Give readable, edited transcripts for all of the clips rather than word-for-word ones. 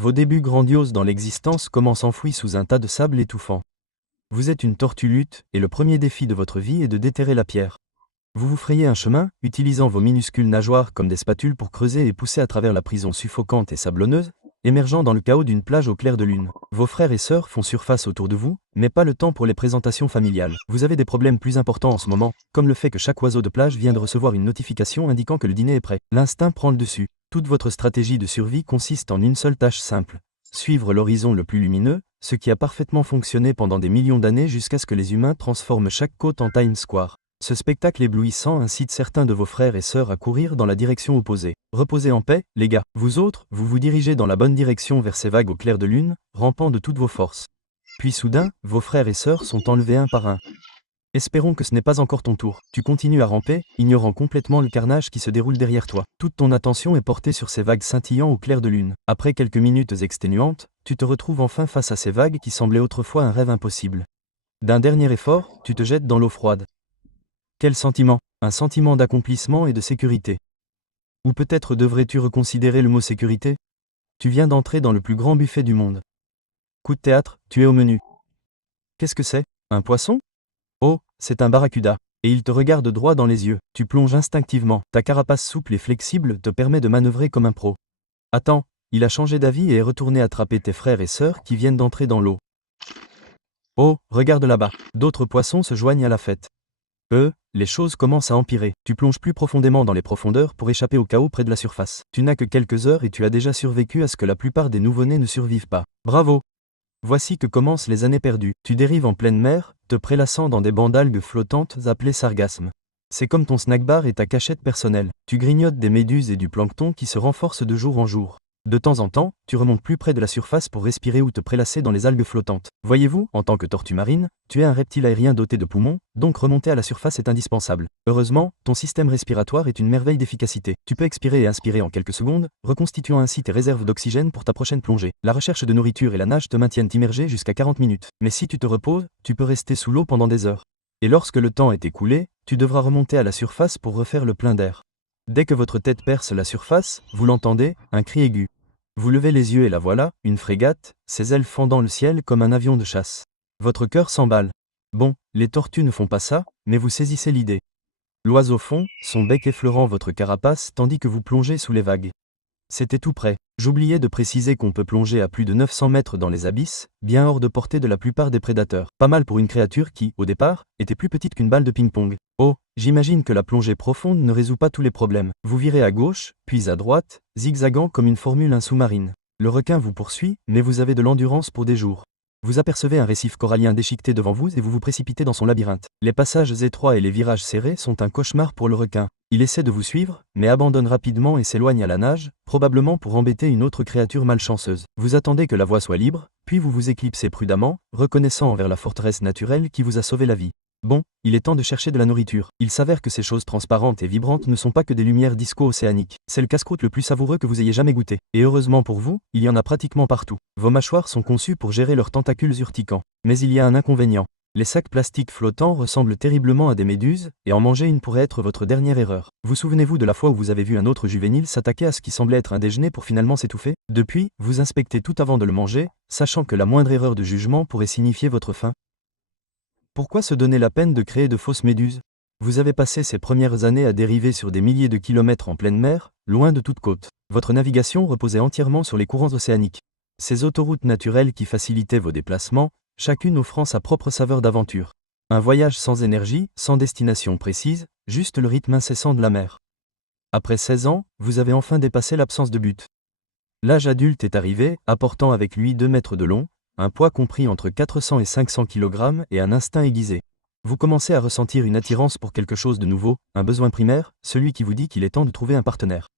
Vos débuts grandioses dans l'existence commencent enfouis sous un tas de sable étouffant. Vous êtes une tortue lutte, et le premier défi de votre vie est de déterrer la pierre. Vous vous frayez un chemin, utilisant vos minuscules nageoires comme des spatules pour creuser et pousser à travers la prison suffocante et sablonneuse, émergeant dans le chaos d'une plage au clair de lune. Vos frères et sœurs font surface autour de vous, mais pas le temps pour les présentations familiales. Vous avez des problèmes plus importants en ce moment, comme le fait que chaque oiseau de plage vient de recevoir une notification indiquant que le dîner est prêt. L'instinct prend le dessus. Toute votre stratégie de survie consiste en une seule tâche simple. Suivre l'horizon le plus lumineux, ce qui a parfaitement fonctionné pendant des millions d'années jusqu'à ce que les humains transforment chaque côte en Times Square. Ce spectacle éblouissant incite certains de vos frères et sœurs à courir dans la direction opposée. Reposez en paix, les gars. Vous autres, vous vous dirigez dans la bonne direction vers ces vagues au clair de lune, rampant de toutes vos forces. Puis soudain, vos frères et sœurs sont enlevés un par un. Espérons que ce n'est pas encore ton tour. Tu continues à ramper, ignorant complètement le carnage qui se déroule derrière toi. Toute ton attention est portée sur ces vagues scintillant au clair de lune. Après quelques minutes exténuantes, tu te retrouves enfin face à ces vagues qui semblaient autrefois un rêve impossible. D'un dernier effort, tu te jettes dans l'eau froide. Quel sentiment? Un sentiment d'accomplissement et de sécurité. Ou peut-être devrais-tu reconsidérer le mot sécurité? Tu viens d'entrer dans le plus grand buffet du monde. Coup de théâtre, tu es au menu. Qu'est-ce que c'est? Un poisson? Oh, c'est un barracuda. Et il te regarde droit dans les yeux. Tu plonges instinctivement. Ta carapace souple et flexible te permet de manœuvrer comme un pro. Attends, il a changé d'avis et est retourné attraper tes frères et sœurs qui viennent d'entrer dans l'eau. Oh, regarde là-bas. D'autres poissons se joignent à la fête. Les choses commencent à empirer. Tu plonges plus profondément dans les profondeurs pour échapper au chaos près de la surface. Tu n'as que quelques heures et tu as déjà survécu à ce que la plupart des nouveau-nés ne survivent pas. Bravo! Voici que commencent les années perdues. Tu dérives en pleine mer, te prélassant dans des bancs d'algues flottantes appelées sargasmes. C'est comme ton snack bar et ta cachette personnelle. Tu grignotes des méduses et du plancton qui se renforcent de jour en jour. De temps en temps, tu remontes plus près de la surface pour respirer ou te prélasser dans les algues flottantes. Voyez-vous, en tant que tortue marine, tu es un reptile aérien doté de poumons, donc remonter à la surface est indispensable. Heureusement, ton système respiratoire est une merveille d'efficacité. Tu peux expirer et inspirer en quelques secondes, reconstituant ainsi tes réserves d'oxygène pour ta prochaine plongée. La recherche de nourriture et la nage te maintiennent immergé jusqu'à 40 minutes. Mais si tu te reposes, tu peux rester sous l'eau pendant des heures. Et lorsque le temps est écoulé, tu devras remonter à la surface pour refaire le plein d'air. Dès que votre tête perce la surface, vous l'entendez, un cri aigu. Vous levez les yeux et la voilà, une frégate, ses ailes fendant le ciel comme un avion de chasse. Votre cœur s'emballe. Bon, les tortues ne font pas ça, mais vous saisissez l'idée. L'oiseau fond, son bec effleurant votre carapace tandis que vous plongez sous les vagues. C'était tout près. J'oubliais de préciser qu'on peut plonger à plus de 900 mètres dans les abysses, bien hors de portée de la plupart des prédateurs. Pas mal pour une créature qui, au départ, était plus petite qu'une balle de ping-pong. Oh, j'imagine que la plongée profonde ne résout pas tous les problèmes. Vous virez à gauche, puis à droite, zigzagant comme une Formule 1 sous-marine. Le requin vous poursuit, mais vous avez de l'endurance pour des jours. Vous apercevez un récif corallien déchiqueté devant vous et vous vous précipitez dans son labyrinthe. Les passages étroits et les virages serrés sont un cauchemar pour le requin. Il essaie de vous suivre, mais abandonne rapidement et s'éloigne à la nage, probablement pour embêter une autre créature malchanceuse. Vous attendez que la voie soit libre, puis vous vous éclipsez prudemment, reconnaissant envers la forteresse naturelle qui vous a sauvé la vie. Bon, il est temps de chercher de la nourriture. Il s'avère que ces choses transparentes et vibrantes ne sont pas que des lumières disco-océaniques. C'est le casse-croûte le plus savoureux que vous ayez jamais goûté. Et heureusement pour vous, il y en a pratiquement partout. Vos mâchoires sont conçues pour gérer leurs tentacules urticants. Mais il y a un inconvénient. Les sacs plastiques flottants ressemblent terriblement à des méduses, et en manger une pourrait être votre dernière erreur. Vous souvenez-vous de la fois où vous avez vu un autre juvénile s'attaquer à ce qui semblait être un déjeuner pour finalement s'étouffer? Depuis, vous inspectez tout avant de le manger, sachant que la moindre erreur de jugement pourrait signifier votre fin. Pourquoi se donner la peine de créer de fausses méduses? Vous avez passé ces premières années à dériver sur des milliers de kilomètres en pleine mer, loin de toute côte. Votre navigation reposait entièrement sur les courants océaniques. Ces autoroutes naturelles qui facilitaient vos déplacements, chacune offrant sa propre saveur d'aventure. Un voyage sans énergie, sans destination précise, juste le rythme incessant de la mer. Après 16 ans, vous avez enfin dépassé l'absence de but. L'âge adulte est arrivé, apportant avec lui 2 mètres de long, un poids compris entre 400 et 500 kg et un instinct aiguisé. Vous commencez à ressentir une attirance pour quelque chose de nouveau, un besoin primaire, celui qui vous dit qu'il est temps de trouver un partenaire.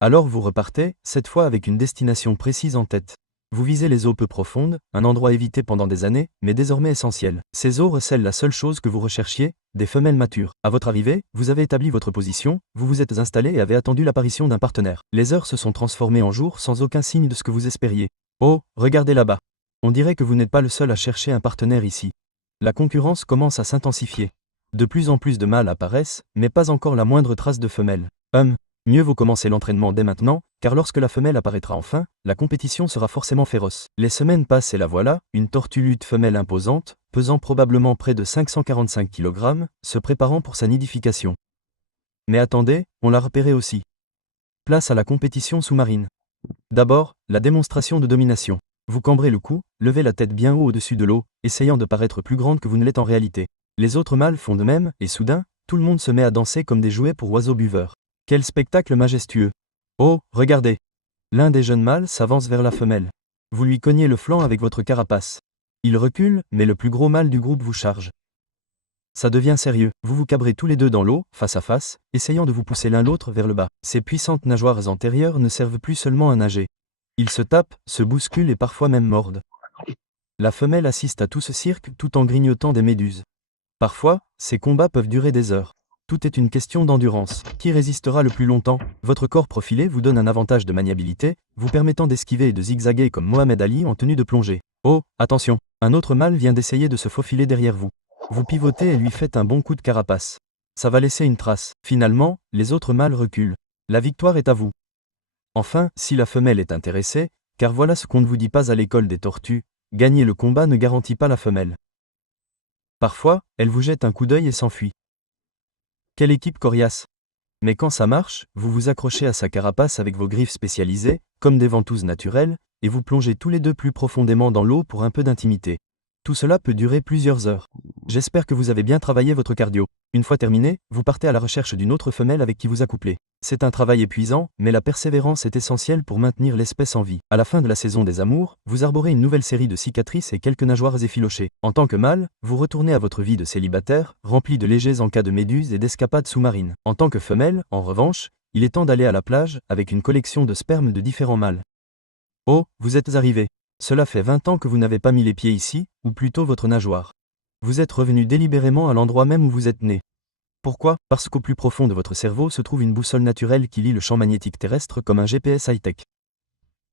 Alors vous repartez, cette fois avec une destination précise en tête. Vous visez les eaux peu profondes, un endroit évité pendant des années, mais désormais essentiel. Ces eaux recèlent la seule chose que vous recherchiez, des femelles matures. À votre arrivée, vous avez établi votre position, vous vous êtes installé et avez attendu l'apparition d'un partenaire. Les heures se sont transformées en jours sans aucun signe de ce que vous espériez. Oh, regardez là-bas. On dirait que vous n'êtes pas le seul à chercher un partenaire ici. La concurrence commence à s'intensifier. De plus en plus de mâles apparaissent, mais pas encore la moindre trace de femelle. Mieux vaut commencer l'entraînement dès maintenant, car lorsque la femelle apparaîtra enfin, la compétition sera forcément féroce. Les semaines passent et la voilà, une tortue lutte femelle imposante, pesant probablement près de 545 kg, se préparant pour sa nidification. Mais attendez, on l'a repéré aussi. Place à la compétition sous-marine. D'abord, la démonstration de domination. Vous cambrez le cou, levez la tête bien haut au-dessus de l'eau, essayant de paraître plus grande que vous ne l'êtes en réalité. Les autres mâles font de même, et soudain, tout le monde se met à danser comme des jouets pour oiseaux buveurs. Quel spectacle majestueux! Oh, regardez! L'un des jeunes mâles s'avance vers la femelle. Vous lui cognez le flanc avec votre carapace. Il recule, mais le plus gros mâle du groupe vous charge. Ça devient sérieux, vous vous cabrez tous les deux dans l'eau, face à face, essayant de vous pousser l'un l'autre vers le bas. Ces puissantes nageoires antérieures ne servent plus seulement à nager. Ils se tapent, se bousculent et parfois même mordent. La femelle assiste à tout ce cirque tout en grignotant des méduses. Parfois, ces combats peuvent durer des heures. Tout est une question d'endurance. Qui résistera le plus longtemps? Votre corps profilé vous donne un avantage de maniabilité, vous permettant d'esquiver et de zigzaguer comme Mohamed Ali en tenue de plongée. Oh, attention! Un autre mâle vient d'essayer de se faufiler derrière vous. Vous pivotez et lui faites un bon coup de carapace. Ça va laisser une trace. Finalement, les autres mâles reculent. La victoire est à vous. Enfin, si la femelle est intéressée, car voilà ce qu'on ne vous dit pas à l'école des tortues, gagner le combat ne garantit pas la femelle. Parfois, elle vous jette un coup d'œil et s'enfuit. Quelle équipe coriace! Mais quand ça marche, vous vous accrochez à sa carapace avec vos griffes spécialisées, comme des ventouses naturelles, et vous plongez tous les deux plus profondément dans l'eau pour un peu d'intimité. Tout cela peut durer plusieurs heures. J'espère que vous avez bien travaillé votre cardio. Une fois terminé, vous partez à la recherche d'une autre femelle avec qui vous accoupler. C'est un travail épuisant, mais la persévérance est essentielle pour maintenir l'espèce en vie. À la fin de la saison des amours, vous arborez une nouvelle série de cicatrices et quelques nageoires effilochées. En tant que mâle, vous retournez à votre vie de célibataire, remplie de légers en cas de méduses et d'escapades sous-marines. En tant que femelle, en revanche, il est temps d'aller à la plage, avec une collection de spermes de différents mâles. Oh, vous êtes arrivé. Cela fait 20 ans que vous n'avez pas mis les pieds ici, ou plutôt votre nageoire. Vous êtes revenu délibérément à l'endroit même où vous êtes né. Pourquoi? Parce qu'au plus profond de votre cerveau se trouve une boussole naturelle qui lie le champ magnétique terrestre comme un GPS high-tech.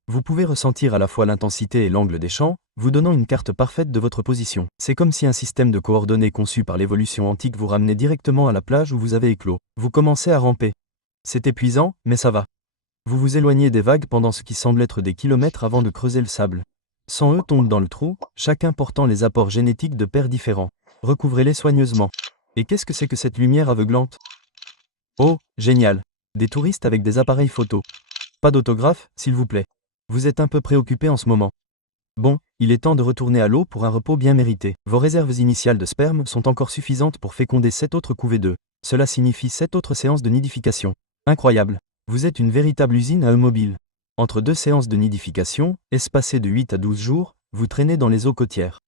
Vous pouvez ressentir à la fois l'intensité et l'angle des champs, vous donnant une carte parfaite de votre position. C'est comme si un système de coordonnées conçu par l'évolution antique vous ramenait directement à la plage où vous avez éclos. Vous commencez à ramper. C'est épuisant, mais ça va. Vous vous éloignez des vagues pendant ce qui semble être des kilomètres avant de creuser le sable. 100 œufs tombent dans le trou, chacun portant les apports génétiques de pères différents. Recouvrez-les soigneusement. Et qu'est-ce que c'est que cette lumière aveuglante? Oh, génial! Des touristes avec des appareils photo. Pas d'autographe, s'il vous plaît. Vous êtes un peu préoccupé en ce moment. Bon, il est temps de retourner à l'eau pour un repos bien mérité. Vos réserves initiales de sperme sont encore suffisantes pour féconder 7 autres couvées d'œufs. Cela signifie 7 autres séances de nidification. Incroyable! Vous êtes une véritable usine à œufs mobiles. Entre 2 séances de nidification, espacées de 8 à 12 jours, vous traînez dans les eaux côtières.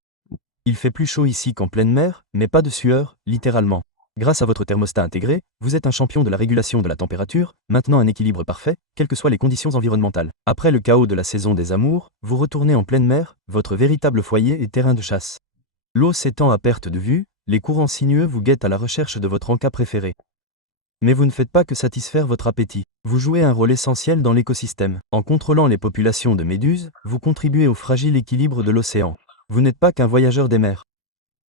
Il fait plus chaud ici qu'en pleine mer, mais pas de sueur, littéralement. Grâce à votre thermostat intégré, vous êtes un champion de la régulation de la température, maintenant un équilibre parfait, quelles que soient les conditions environnementales. Après le chaos de la saison des amours, vous retournez en pleine mer, votre véritable foyer et terrain de chasse. L'eau s'étend à perte de vue, les courants sinueux vous guettent à la recherche de votre encas préféré. Mais vous ne faites pas que satisfaire votre appétit. Vous jouez un rôle essentiel dans l'écosystème. En contrôlant les populations de méduses, vous contribuez au fragile équilibre de l'océan. Vous n'êtes pas qu'un voyageur des mers.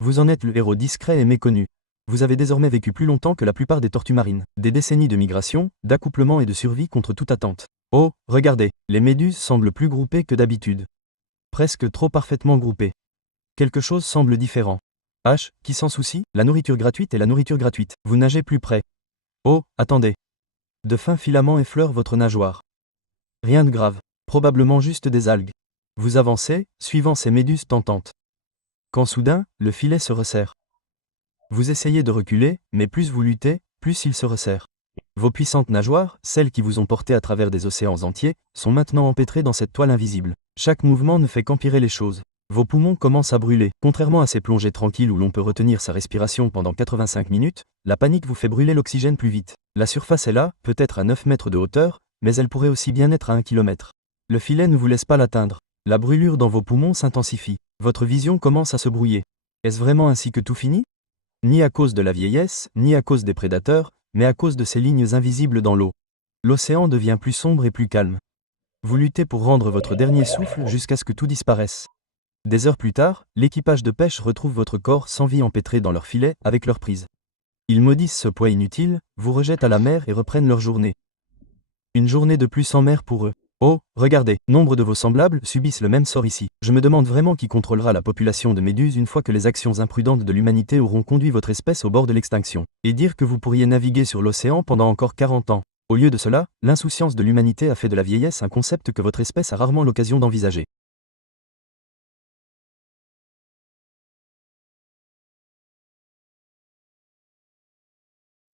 Vous en êtes le héros discret et méconnu. Vous avez désormais vécu plus longtemps que la plupart des tortues marines. Des décennies de migration, d'accouplement et de survie contre toute attente. Oh, regardez, les méduses semblent plus groupées que d'habitude. Presque trop parfaitement groupées. Quelque chose semble différent. H, qui s'en soucie? La nourriture gratuite est la nourriture gratuite. Vous nagez plus près. Oh, attendez. De fins filaments effleurent votre nageoire. Rien de grave, probablement juste des algues. Vous avancez, suivant ces méduses tentantes. Quand soudain, le filet se resserre. Vous essayez de reculer, mais plus vous luttez, plus il se resserre. Vos puissantes nageoires, celles qui vous ont porté à travers des océans entiers, sont maintenant empêtrées dans cette toile invisible. Chaque mouvement ne fait qu'empirer les choses. Vos poumons commencent à brûler. Contrairement à ces plongées tranquilles où l'on peut retenir sa respiration pendant 85 minutes, la panique vous fait brûler l'oxygène plus vite. La surface est là, peut-être à 9 mètres de hauteur, mais elle pourrait aussi bien être à 1 km. Le filet ne vous laisse pas l'atteindre. La brûlure dans vos poumons s'intensifie. Votre vision commence à se brouiller. Est-ce vraiment ainsi que tout finit? Ni à cause de la vieillesse, ni à cause des prédateurs, mais à cause de ces lignes invisibles dans l'eau. L'océan devient plus sombre et plus calme. Vous luttez pour rendre votre dernier souffle jusqu'à ce que tout disparaisse. Des heures plus tard, l'équipage de pêche retrouve votre corps sans vie empêtré dans leur filet avec leur prise. Ils maudissent ce poids inutile, vous rejettent à la mer et reprennent leur journée. Une journée de plus en mer pour eux. Oh, regardez, nombre de vos semblables subissent le même sort ici. Je me demande vraiment qui contrôlera la population de méduses une fois que les actions imprudentes de l'humanité auront conduit votre espèce au bord de l'extinction. Et dire que vous pourriez naviguer sur l'océan pendant encore 40 ans. Au lieu de cela, l'insouciance de l'humanité a fait de la vieillesse un concept que votre espèce a rarement l'occasion d'envisager.